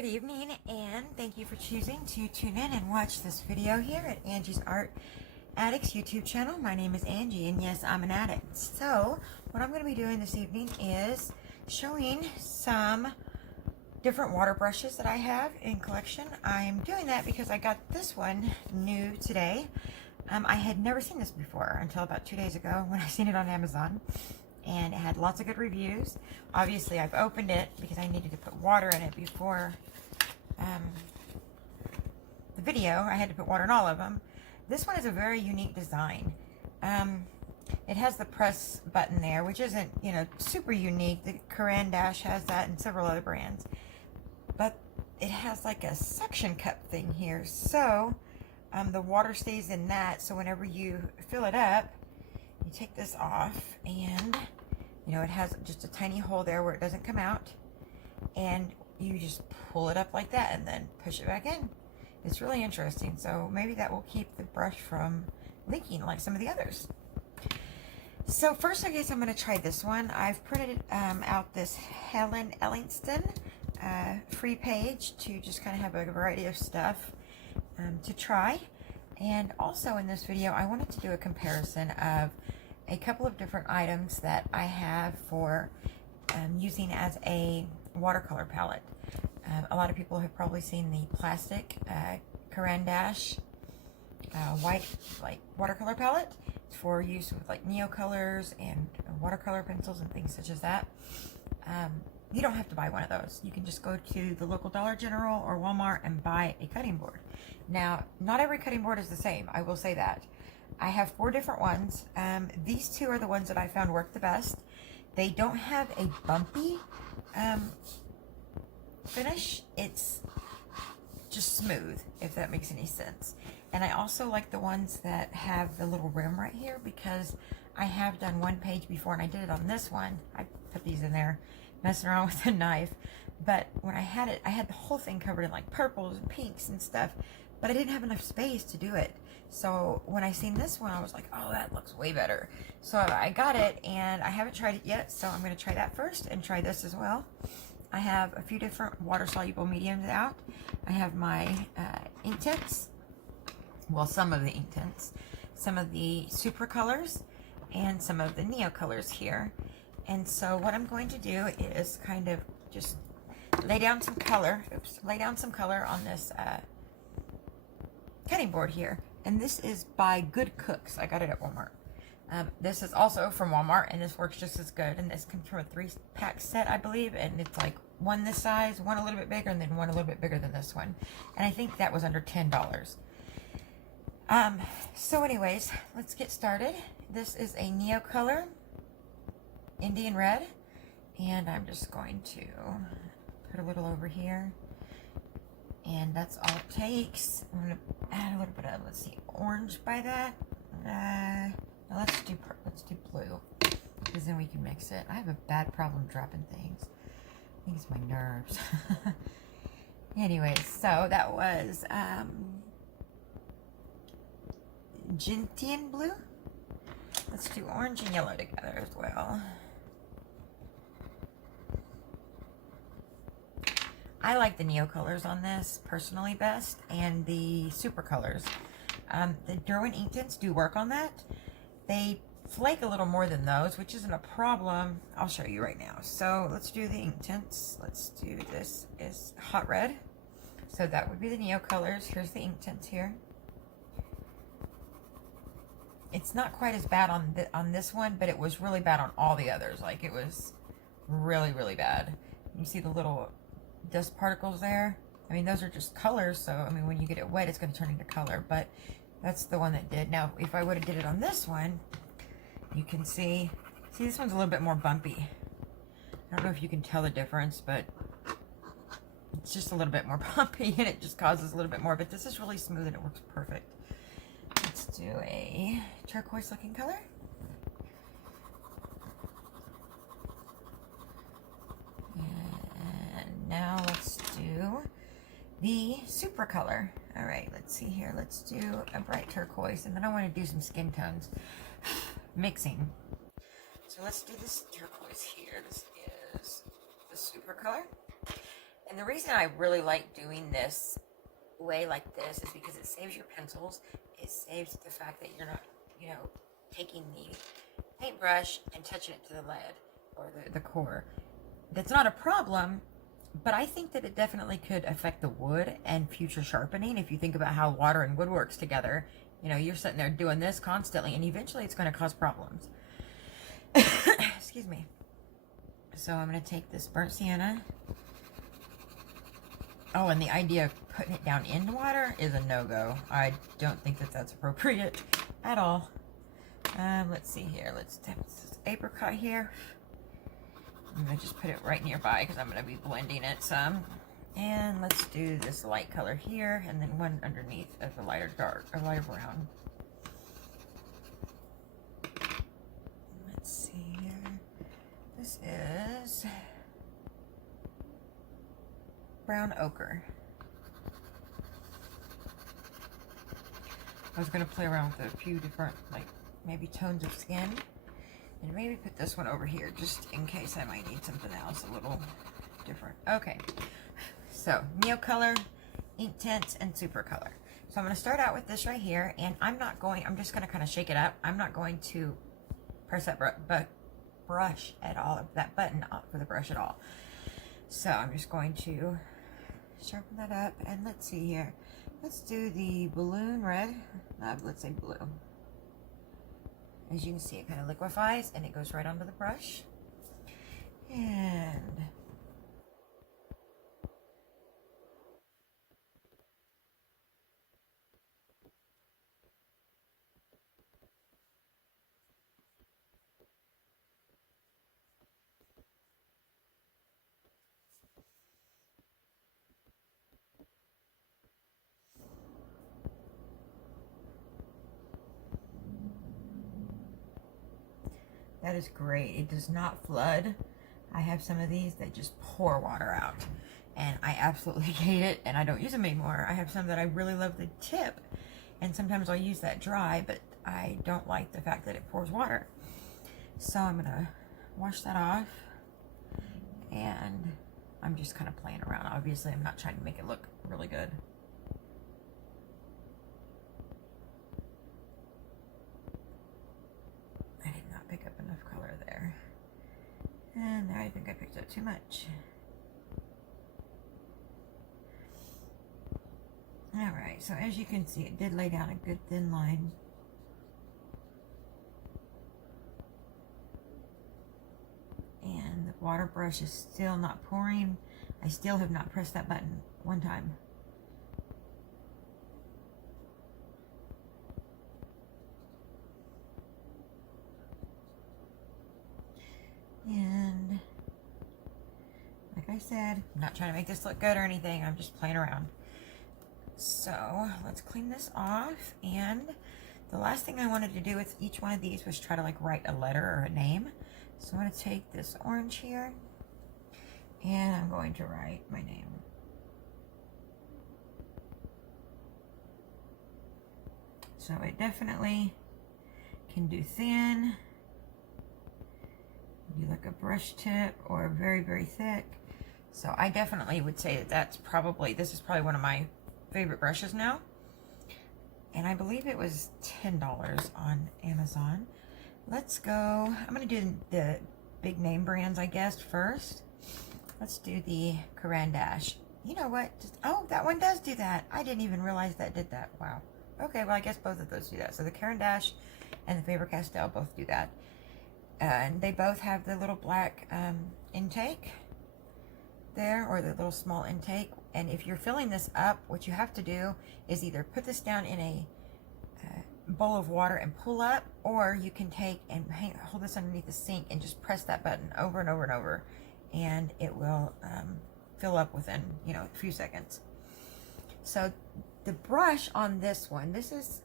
Good evening, and thank you for choosing to tune in and watch this video here at Angie's Art Addicts YouTube channel. My name is Angie, and yes, I'm an addict. So what I'm going to be doing this evening is showing some different water brushes that I have in collection. I'm doing that because I got this one new today. I had never seen this before until about 2 days ago when I seen it on Amazon, and it had lots of good reviews. Obviously, I've opened it because I needed to put water in it before the video. I had to put water in all of them. This one is a very unique design. It has the press button there, which isn't, you know, super unique. The Caran has that and several other brands. But it has like a suction cup thing here. So the water stays in that. So whenever you fill it up, you take this off, and you know, it has just a tiny hole there where it doesn't come out, and you just pull it up like that and then push it back in. It's really interesting. So maybe that will keep the brush from leaking like some of the others. So first, I guess I'm going to try this one. I've printed out this Helen Ellingston free page to just kind of have a variety of stuff to try. And also in this video, I wanted to do a comparison of a couple of different items that I have for using as a watercolor palette. A lot of people have probably seen the plastic Caran white like watercolor palette. It's for use with like neocolors and watercolor pencils and things such as that. You don't have to buy one of those. You can just go to the local Dollar General or Walmart and buy a cutting board. Now, not every cutting board is the same, I will say that. I have 4 different ones. These 2 are the ones that I found work the best. They don't have a bumpy finish. It's just smooth, if that makes any sense. And I also like the ones that have the little rim right here, because I have done one page before, and I did it on this one. I put these in there messing around with a knife, but when I had it, I had the whole thing covered in like purples and pinks and stuff, but I didn't have enough space to do it. So when I seen this one, I was like, oh, that looks way better. So I got it, and I haven't tried it yet, so I'm going to try that first and try this as well. I have a few different water-soluble mediums out. I have my ink tints, well, some of the ink tints, some of the super colors, and some of the neo colors here. And so what I'm going to do is kind of just lay down some color, on this cutting board here. And this is by Good Cooks. I got it at Walmart. This is also from Walmart, and this works just as good. And this comes from a 3-pack set, I believe. And it's like one this size, one a little bit bigger, and then one a little bit bigger than this one. And I think that was under $10. So anyways, let's get started. This is a Neo Color Indian Red. And I'm just going to put a little over here. And that's all it takes. I'm going to add a little bit of, let's see, orange by that. Now let's do blue, because then we can mix it. I have a bad problem dropping things. I think it's my nerves. Anyways, so that was gentian blue. Let's do orange and yellow together as well. I like the neo colors on this personally best, and the super colors. The Derwent ink tints do work on that. They flake a little more than those, which isn't a problem. I'll show you right now. So let's do the ink tints. Let's do this is hot red. So that would be the neo colors. Here's the ink tints here. It's not quite as bad on this one, but it was really bad on all the others. Like, it was really, really bad. You see the little dust particles there? I mean, those are just colors, so I mean, when you get it wet, it's going to turn into color, but that's the one that did. Now, if I would have did it on this one, you can see this one's a little bit more bumpy. I don't know if you can tell the difference, but it's just a little bit more bumpy, and it just causes a little bit more, but this is really smooth, and it works perfect. Let's do a turquoise looking color. Now let's do the super color. All right, let's see here. Let's do a bright turquoise, and then I want to do some skin tones mixing. So let's do this turquoise here. This is the super color. And And the reason I really like doing this way like this is because it saves your pencils. It saves the fact that you're not, you know, taking the paintbrush and touching it to the lead or the core. That's not a problem, but I think that it definitely could affect the wood and future sharpening. If you think about how water and wood works together, you know, you're sitting there doing this constantly and eventually it's going to cause problems. Excuse me. So I'm going to take this burnt sienna. Oh, and the idea of putting it down in water is a no-go. I don't think that that's appropriate at all. Let's see here. Let's tap this apricot here. I'm going to just put it right nearby because I'm going to be blending it some. And let's do this light color here and then one underneath of a lighter dark, or lighter brown. Let's see here. This is brown ochre. I was going to play around with a few different, like, maybe tones of skin. And maybe put this one over here, just in case I might need something else a little different. Okay. So, Neocolor, Ink Tints, and Super Color. So I'm going to start out with this right here, and I'm just going to kind of shake it up. I'm not going to press that brush at all, that button for the brush at all. So I'm just going to sharpen that up, and let's see here. Let's do the balloon red. Let's say blue. As you can see, it kind of liquefies, and it goes right onto the brush. And that is great. It does not flood. I have some of these that just pour water out, and I absolutely hate it, and I don't use them anymore. I have some that I really love the tip, and sometimes I'll use that dry, but I don't like the fact that it pours water. So I'm gonna wash that off, and I'm just kind of playing around. Obviously, I'm not trying to make it look really good. I did not pick up enough color there. And there, I think I picked up too much. Alright, so as you can see, it did lay down a good thin line. And the water brush is still not pouring. I still have not pressed that button one time. And like I said, I'm not trying to make this look good or anything. I'm just playing around. So let's clean this off. And the last thing I wanted to do with each one of these was try to like write a letter or a name. So I'm going to take this orange here and I'm going to write my name. So it definitely can do thin, do like a brush tip, or very, very thick. So I definitely would say that this is probably one of my favorite brushes now. And I believe it was $10 on Amazon. Let's go, I'm going to do the big name brands, I guess, first. Let's do the Caran dash. You know what? Oh, that one does do that. I didn't even realize that did that. Wow. Okay, well, I guess both of those do that. So the Caran dash and the Faber Castell both do that. And they both have the little black intake there, or the little small intake. And if you're filling this up, what you have to do is either put this down in a bowl of water and pull up, or you can take and hold this underneath the sink and just press that button over and over and over, and it will fill up within, you know, a few seconds. So the brush on this one, this is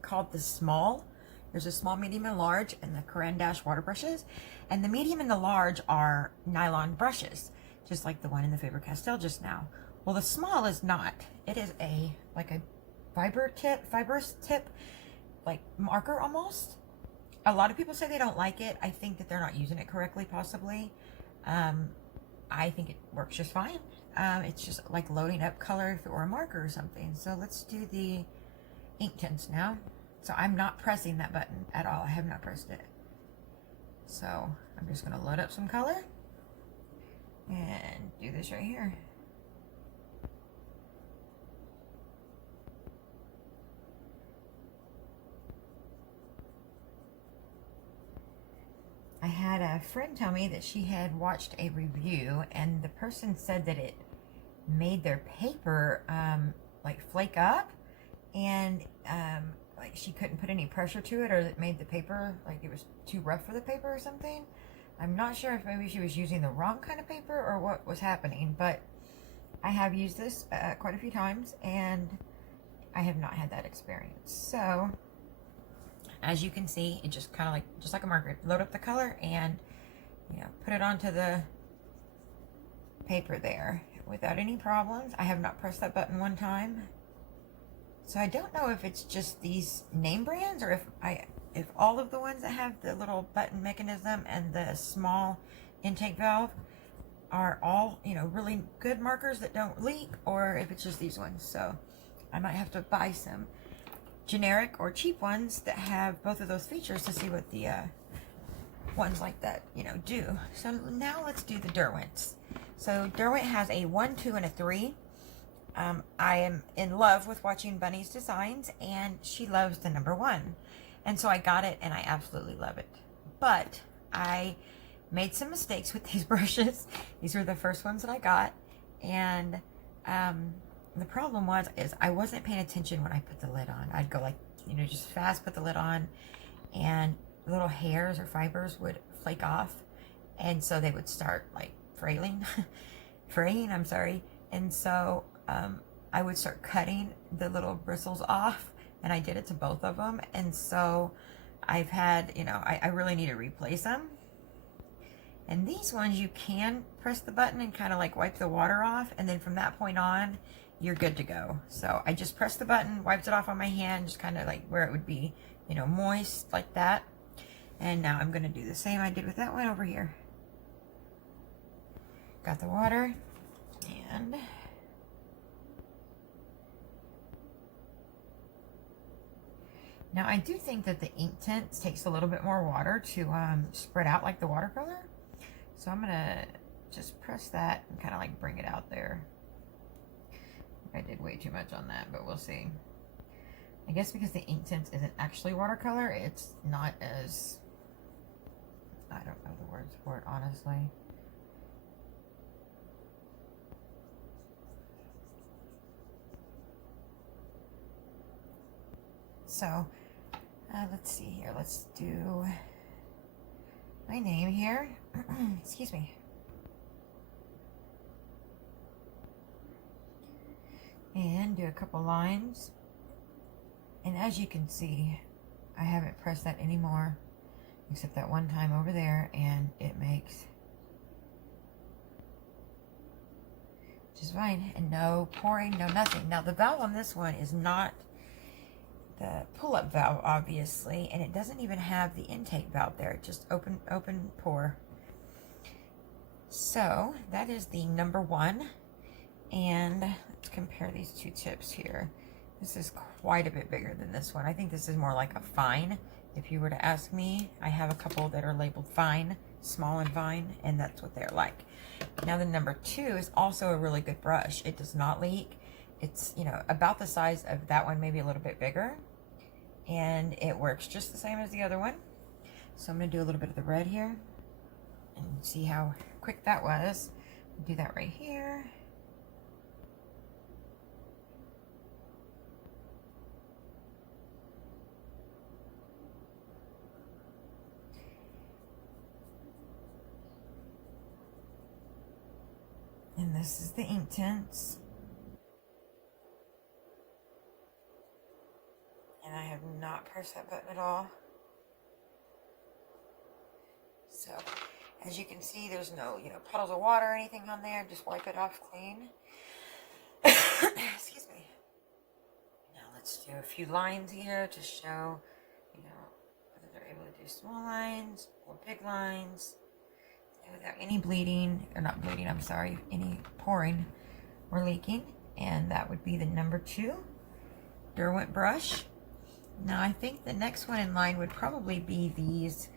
called the small. There's a small, medium, and large, and the Caran dash water brushes. And the medium and the large are nylon brushes, just like the one in the Faber Castell just now. Well, the small is not. It is like a fibrous tip, like marker almost. A lot of people say they don't like it. I think that they're not using it correctly, possibly. I think it works just fine. It's just like loading up color if it were a marker or something. So let's do the ink tints now. So I'm not pressing that button at all. I have not pressed it. So I'm just going to load up some color and do this right here. I had a friend tell me that she had watched a review and the person said that it made their paper like flake up, and like she couldn't put any pressure to it, or it made the paper like it was too rough for the paper or something. I'm not sure if maybe she was using the wrong kind of paper or what was happening, but I have used this quite a few times and I have not had that experience. So as you can see, it just kind of like, just like a marker, load up the color and, you know, put it onto the paper there without any problems. I have not pressed that button one time. So I don't know if it's just these name brands or if all of the ones that have the little button mechanism and the small intake valve are all, you know, really good markers that don't leak, or if it's just these ones. So I might have to buy some generic or cheap ones that have both of those features to see what the ones like that, you know, do. So now let's do the Derwents. So Derwent has a 1, 2, and a 3. I am in love with watching Bunny's designs, and she loves the number 1. And so I got it, and I absolutely love it. But I made some mistakes with these brushes. These were the first ones that I got, and the problem is I wasn't paying attention when I put the lid on. I'd go like, you know, just fast put the lid on, and little hairs or fibers would flake off, and so they would start like fraying, I'm sorry. And so I would start cutting the little bristles off, and I did it to both of them. And so I've had, you know, I really need to replace them. And these ones, you can press the button and kind of like wipe the water off, and then from that point on, you're good to go. So I just pressed the button, wiped it off on my hand, just kind of like where it would be, you know, moist like that. And now I'm going to do the same I did with that one over here. Got the water, and now I do think that the ink tint takes a little bit more water to spread out like the watercolor. So I'm going to just press that and kind of like bring it out there. I did way too much on that, but we'll see. I guess because the ink tint isn't actually watercolor, it's not as, I don't know the words for it, honestly. So, let's see here. Let's do my name here. Excuse me. And do a couple lines. And as you can see, I haven't pressed that anymore, except that one time over there, and it makes just fine. And no pouring, no nothing. Now the valve on this one is not the pull-up valve, obviously, and it doesn't even have the intake valve there. It just open, pour. So that is the number 1. And let's compare these two tips here. This is quite a bit bigger than this one. I think this is more like a fine, if you were to ask me. I have a couple that are labeled fine, small and fine, and that's what they're like. Now the number 2 is also a really good brush. It does not leak. It's, you know, about the size of that one, maybe a little bit bigger. And it works just the same as the other one. So I'm going to do a little bit of the red here and see how quick that was. Do that right here. And this is the ink tints. And I have not pressed that button at all. So, as you can see, there's no, you know, puddles of water or anything on there. Just wipe it off clean. Excuse me. Now let's do a few lines here to show, you know, whether they're able to do small lines or big lines without any bleeding, or not bleeding, I'm sorry, any pouring. were leaking, and that would be the number 2 Derwent brush. Now I think the next one in line would probably be these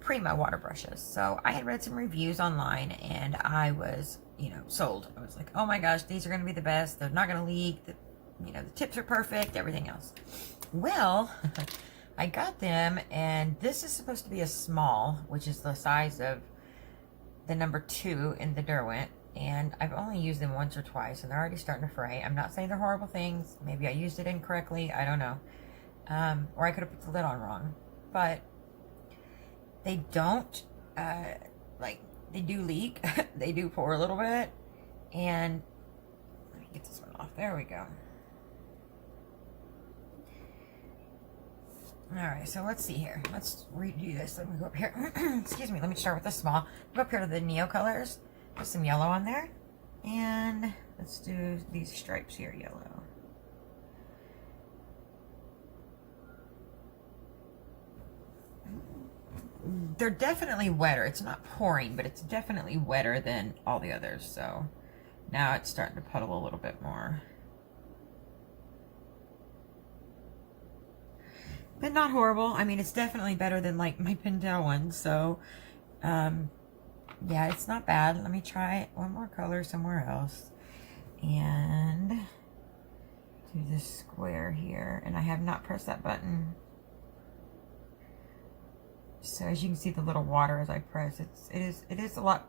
Prima water brushes. So I had read some reviews online, and I was, you know, sold. I was like, oh my gosh, these are going to be the best. They're not going to leak. You know, the tips are perfect, everything else. Well, I got them, and this is supposed to be a small, which is the size of the number 2 in the Derwent, and I've only used them once or twice, and they're already starting to fray. I'm not saying they're horrible things. Maybe I used it incorrectly. I don't know. Or I could have put the lid on wrong. But they don't, like, they do leak. They do pour a little bit. And let me get this one off. There we go. Alright, so let's see here. Let's redo this. Let me go up here. Excuse me, let me start with the small. Go up here to the Neo colors. Put some yellow on there. And let's do these stripes here, yellow. They're definitely wetter. It's not pouring, but it's definitely wetter than all the others. So now it's starting to puddle a little bit more. But not horrible. I mean, it's definitely better than like my Pentell one. So, yeah, it's not bad. Let me try one more color somewhere else. And do this square here. And I have not pressed that button. So as you can see the little water as I press, it is a lot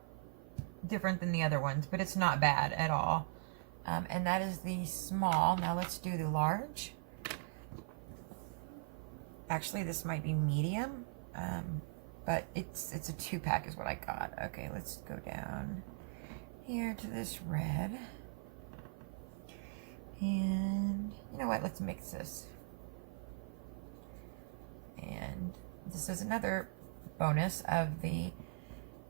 different than the other ones, but it's not bad at all. And that is the small. Now let's do the large. Actually, this might be medium, but it's a 2-pack is what I got. Okay, let's go down here to this red. And you know what? Let's mix this. And this is another bonus of the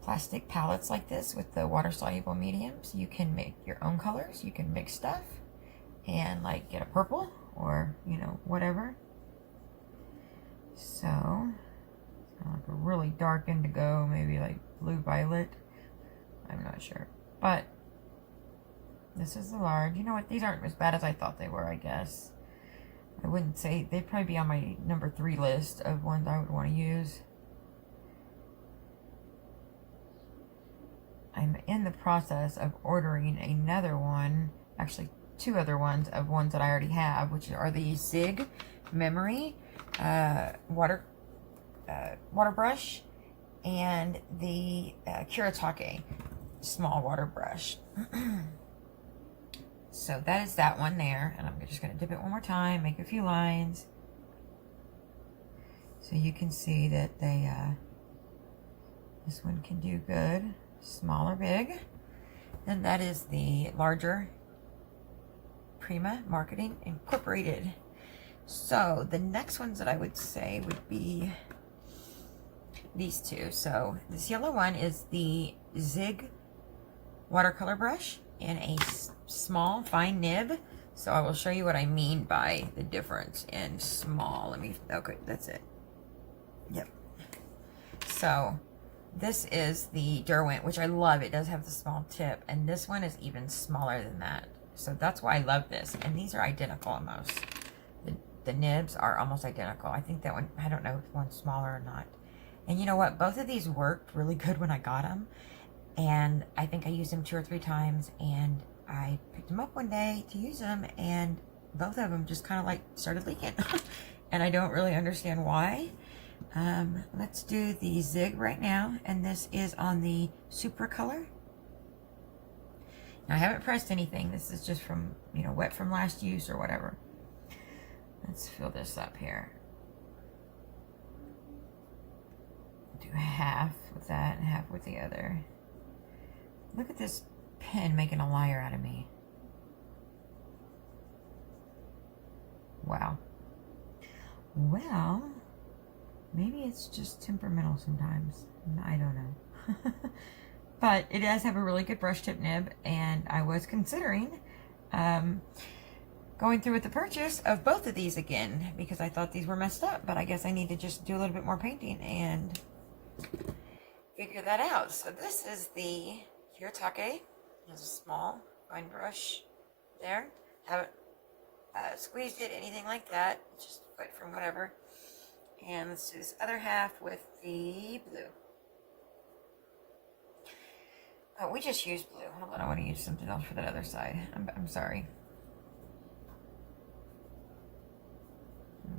plastic palettes like this with the water-soluble mediums. You can make your own colors. You can mix stuff and like get a purple or, you know, whatever. So, like a really dark indigo, maybe like blue violet. I'm not sure. But this is the large. You know what? These aren't as bad as I thought they were, I guess. I wouldn't say, they'd probably be on my number 3 list of ones I would want to use. I'm in the process of ordering another one, actually 2 other ones of ones that I already have, which are the Zig Memory water brush and the Kuratake small water brush. So that is that one there, and I'm just going to dip it one more time, make a few lines, so you can see that they this one can do good, small or big. And that is the larger Prima Marketing Incorporated. So the next ones that I would say would be these 2. So this yellow one is the Zig watercolor brush in a small fine nib. So I will show you what I mean by the difference in small. Okay, that's it. Yep. So this is the Derwent, which I love. It does have the small tip, and this one is even smaller than that. So that's why I love this. And these are identical almost. The nibs are almost identical. I think that one, I don't know if one's smaller or not. And you know what? Both of these worked really good when I got them. And I think I used them 2 or 3 times, and I picked them up one day to use them, and both of them just kind of like started leaking. And I don't really understand why. Let's do the Zig right now, and this is on the Super color. Now I haven't pressed anything. This is just from, you know, wet from last use or whatever. Let's fill this up here. Do half with that and half with the other. Look at this pen making a liar out of me. Wow. Well, maybe it's just temperamental sometimes. I don't know. But it does have a really good brush tip nib, and I was considering going through with the purchase of both of these again, because I thought these were messed up, but I guess I need to just do a little bit more painting and figure that out. So this is the Kuratake. It's a small fine brush there. Haven't squeezed it, anything like that. Just wet from whatever. And let's do this other half with the blue. Oh, we just used blue. Hold on, I want to use something else for that other side. I'm sorry.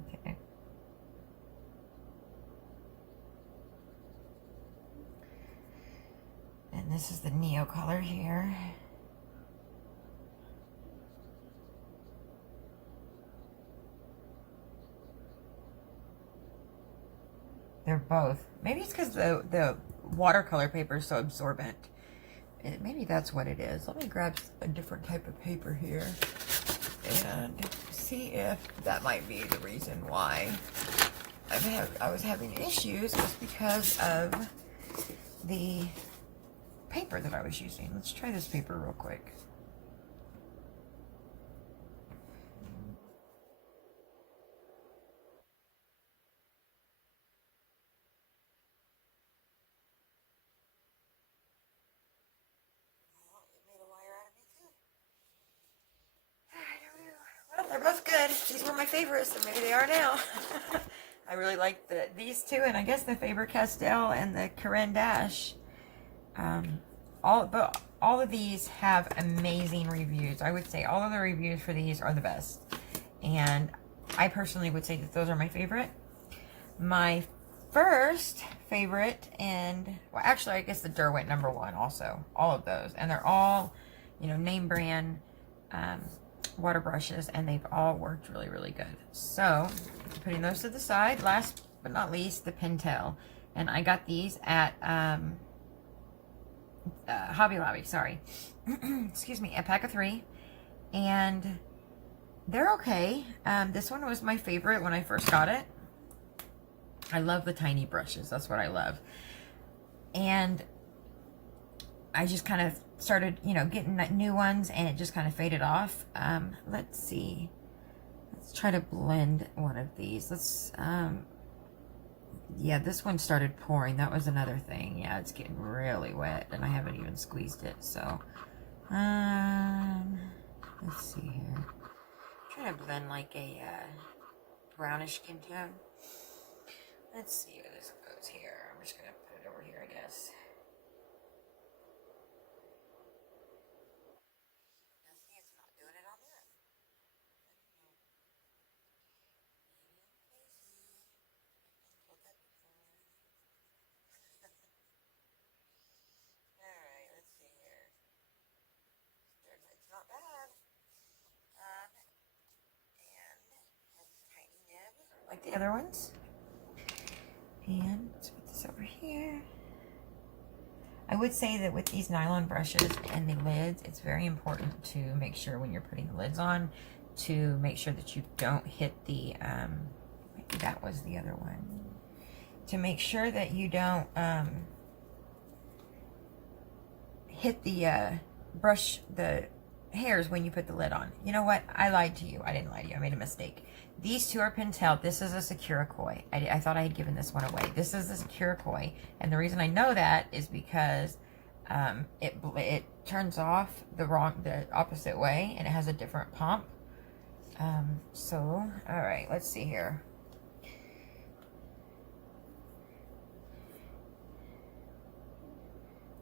Okay. And this is the Neo color here. They're both. Maybe it's because the watercolor paper is so absorbent. Maybe that's what it is. Let me grab a different type of paper here and see if that might be the reason why I was having issues, was because of the paper that I was using. Let's try this paper real quick. They're both good. These were my favorites, and maybe they are now. I really like these two, and I guess the Faber Castell and the Caran dash. All of these have amazing reviews. I would say all of the reviews for these are the best, and I personally would say that those are my favorite. My first favorite, and well, actually, I guess the Derwent #1 also. All of those, and they're all, name brand. Water brushes, and they've all worked really, really good. So putting those to the side, last but not least, the Pentell, and I got these at Hobby Lobby, sorry. Excuse me, a pack of 3, and they're okay. This one was my favorite when I first got it. I love the tiny brushes. That's what I love. And I just kind of started, getting new ones, and it just kind of faded off. Let's see. Let's try to blend one of these. Let's, yeah, this one started pouring. That was another thing. Yeah, it's getting really wet, and I haven't even squeezed it. So, let's see here. I'm trying to blend like a brownish skin tone. Let's see where this goes here. I'm just going to put it over here, I guess. Like the other ones. And let's put this over here. I would say that with these nylon brushes and the lids, it's very important to make sure when you're putting the lids on to make sure that you don't hit the, maybe that was the other one. To make sure that you don't hit the brush, the hairs when you put the lid on. You know what? I lied to you. I didn't lie to you. I made a mistake. These two are Pentell. This is a Sakura koi. I thought I had given this one away. This is the Sakura koi, and the reason I know that is because it turns off the opposite way, and it has a different pump. So, all right, let's see here.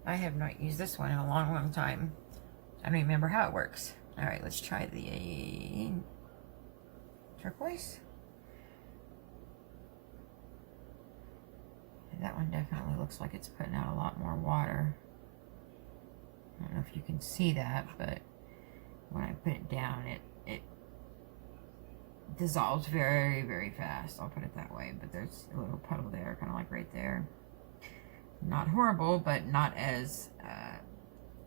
I have not used this one in a long, long time. I don't even remember how it works. All right, let's try the turquoise. That one definitely looks like it's putting out a lot more water. I don't know if you can see that, but when I put it down, it dissolves very, very fast. I'll put it that way. But there's a little puddle there, kind of like right there. Not horrible, but not as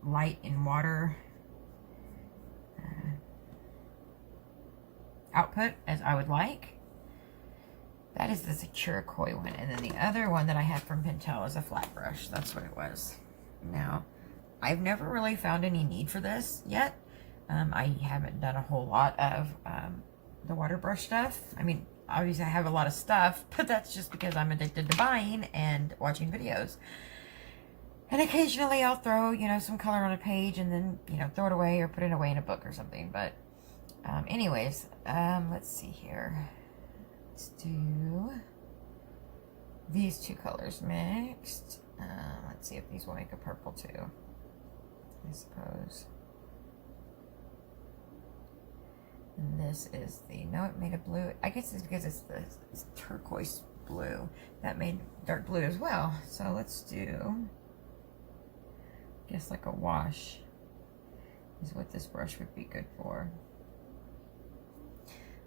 light in water output as I would like. That is the Sakura koi one, and then the other one that I had from Pentell is a flat brush. That's what it was. Now, I've never really found any need for this yet. I haven't done a whole lot of the water brush stuff. I mean, obviously I have a lot of stuff, but that's just because I'm addicted to buying and watching videos. And occasionally I'll throw, you know, some color on a page and then, you know, throw it away or put it away in a book or something. But anyways, let's see here. Let's do these two colors mixed. Let's see if these will make a purple too, I suppose. And this is the, no, it made a blue. I guess it's because it's the turquoise blue. That made dark blue as well. So let's do, I guess like a wash is what this brush would be good for.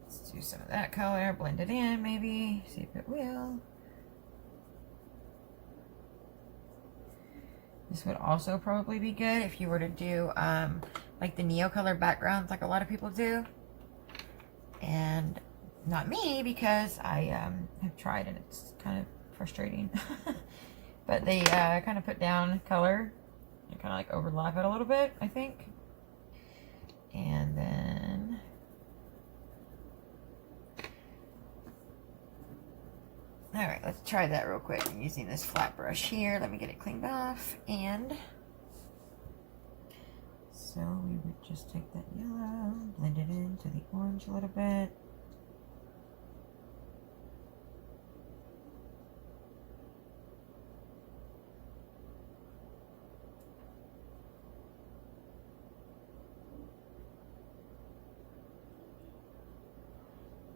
Let's do some of that color, blend it in maybe, see if it will. This would also probably be good if you were to do like the neo color backgrounds like a lot of people do. And not me, because I have tried and it's kind of frustrating. But they kind of put down color and kind of like overlap it a little bit, I think. And then all right, let's try that real quick. I'm using this flat brush here. Let me get it cleaned off. And so we would just take that yellow, blend it into the orange a little bit.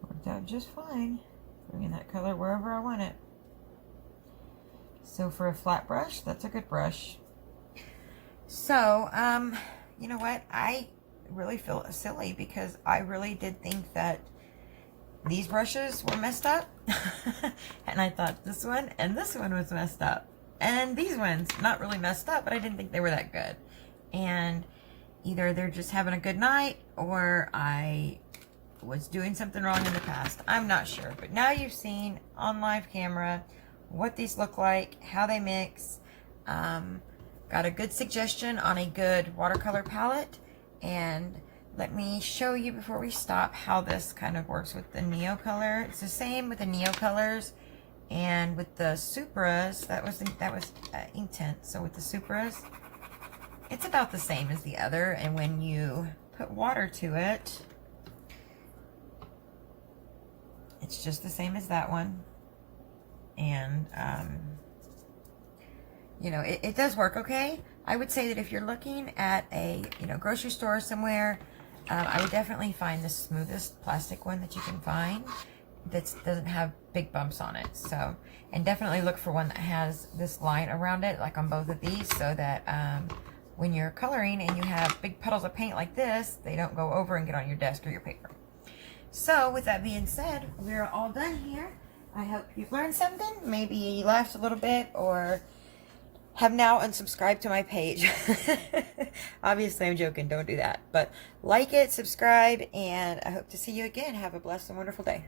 Worked out just fine. Bringing that color wherever I want it. So for a flat brush, that's a good brush. So, you know what? I really feel silly because I really did think that these brushes were messed up. And I thought this one and this one was messed up. And these ones, not really messed up, but I didn't think they were that good. And either they're just having a good night or I was doing something wrong in the past. I'm not sure. But now you've seen on live camera what these look like, how they mix. Got a good suggestion on a good watercolor palette, and let me show you before we stop how this kind of works with the neo color. It's the same with the neo colors and with the Supras. That was Inktent. So with the Supras, it's about the same as the other, and when you put water to it, it's just the same as that one. And you know, it does work okay. I would say that if you're looking at a, you know, grocery store somewhere, I would definitely find the smoothest plastic one that you can find that doesn't have big bumps on it. So, and definitely look for one that has this line around it, like on both of these, so that when you're coloring and you have big puddles of paint like this, they don't go over and get on your desk or your paper. So with that being said, we're all done here. I hope you've learned something, maybe laughed a little bit, or have now unsubscribed to my page. Obviously, I'm joking. Don't do that. But like it, subscribe, and I hope to see you again. Have a blessed and wonderful day.